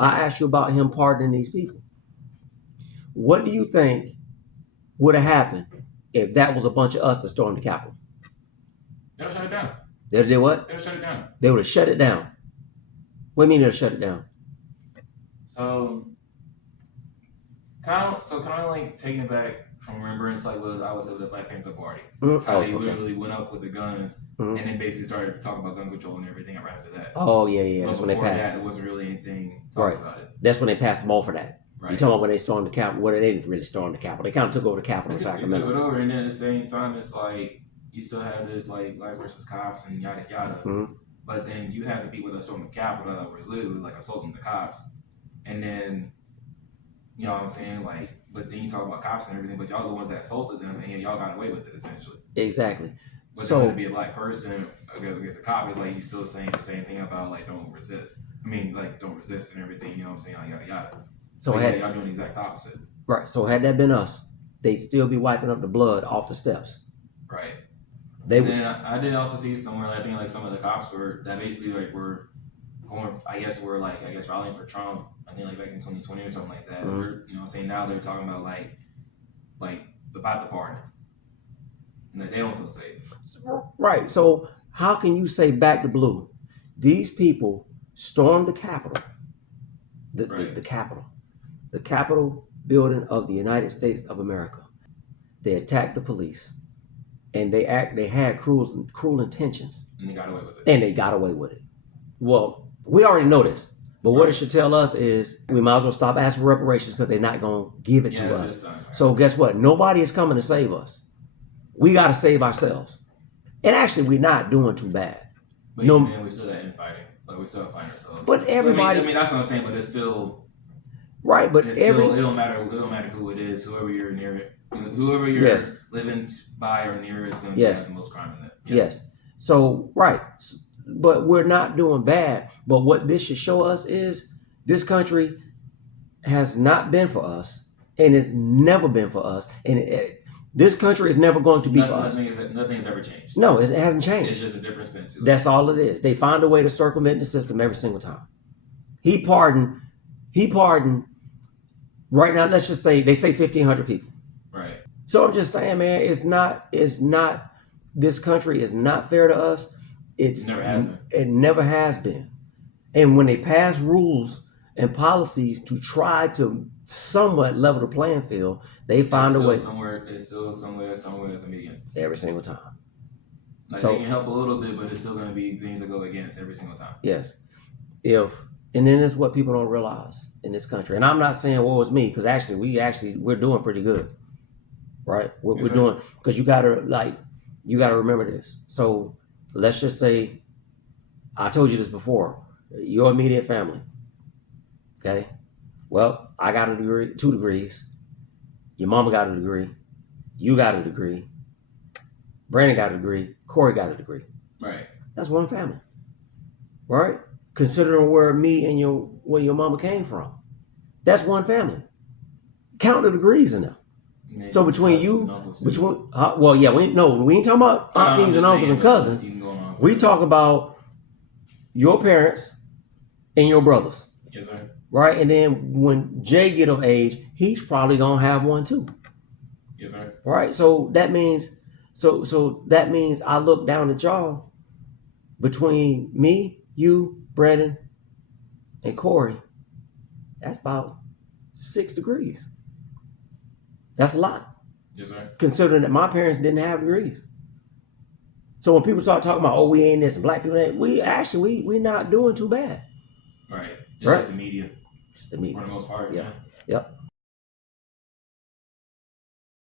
I asked you about him pardoning these people. What do you think would have happened if that was a bunch of us that stormed the Capitol? They'll shut it down. They did what? They'll shut it down. They would have shut it down. What do you mean they'll shut it down? So kind of like taking it back from remembrance, like what I was at the Black Panther Party. How they literally went up with the guns and then basically started talking about gun control and everything right after that. Oh yeah. But That's when they passed. That, it wasn't really anything talked about it. That's when they passed them all for that. Right. You're talking about when they stormed the Capitol. Well, they didn't really storm the Capitol. They kind of took over the Capitol in They Sacramento. took it over, and then at the same time, it's like you still have this like lives versus cops and yada yada. But then you have the people that stormed the Capitol that was literally like assaulting the cops, and then you know what I'm saying, like. But then you talk about cops and everything, but y'all the ones that assaulted them, and y'all got away with it essentially. Exactly. But so to be a black person against a cop is like you still saying the same thing about like don't resist. I mean like don't resist and everything. You know what I'm saying? Like, yada yada. So y'all doing the exact opposite. Right. So had that been us, they'd still be wiping up the blood off the steps. Right. They was. I did also see somewhere I think like some of the cops were that basically like were going. I guess rallying for Trump. I think like back in 2020 or something like that. Or, you know, saying now they're talking about like about the pardon. And they don't feel safe. Right. So how can you say back to blue? These people stormed the Capitol. The Capitol. The Capitol building of the United States of America. They attacked the police. And they had cruel intentions. And they got away with it. Well, we already know this. But what it should tell us is we might as well stop asking for reparations because they're not going to give it to us. So guess what? Nobody is coming to save us. We got to save ourselves. And actually, we're not doing too bad. But man, we still infighting. Like we still fighting ourselves. But everybody. I mean, that's what I'm saying. But it's still right. But it don't matter. It don't matter who it is. Whoever you're near it. Whoever you're living by or near is going to have the most crime in it. Yeah. Yes. So right. But we're not doing bad. But what this should show us is this country has not been for us and it's never been for us. And this country is never going to be for us. Nothing has ever changed. No, it hasn't changed. It's just a different spin to it. That's all it is. They find a way to circumvent the system every single time. He pardoned right now, let's just say, they say 1,500 people. Right. So I'm just saying, man, it's not, this country is not fair to us. It never has been. And when they pass rules and policies to try to somewhat level the playing field, they find a way. It's still somewhere it's going to be against us. Every single time. Like they can help a little bit, but it's still going to be things that go against every single time. Yes. And then it's what people don't realize in this country. And I'm not saying woe is me, because we're doing pretty good. Right? We're doing, because you gotta remember this. So let's just say, I told you this before, your immediate family. Okay? Well, I got a degree, 2 degrees. Your mama got a degree. You got a degree. Brandon got a degree. Corey got a degree. Right. That's one family. Right? Considering where me and where your mama came from. That's one family. Count the degrees in there. Maybe so between you, we ain't talking about aunties and uncles and cousins. We talk about your parents and your brothers. Yes, sir. Right? And then when Jay get of age, he's probably gonna have one too. Yes, sir. Right? So that means I look down at y'all between me, you, Brandon, and Corey. That's about 6 degrees. That's a lot. Yes, sir. Considering that my parents didn't have degrees. So when people start talking about, oh, we ain't this and black people ain't, we're not doing too bad. Right. It's just the media. It's the media. For the most part. Yeah. Yep.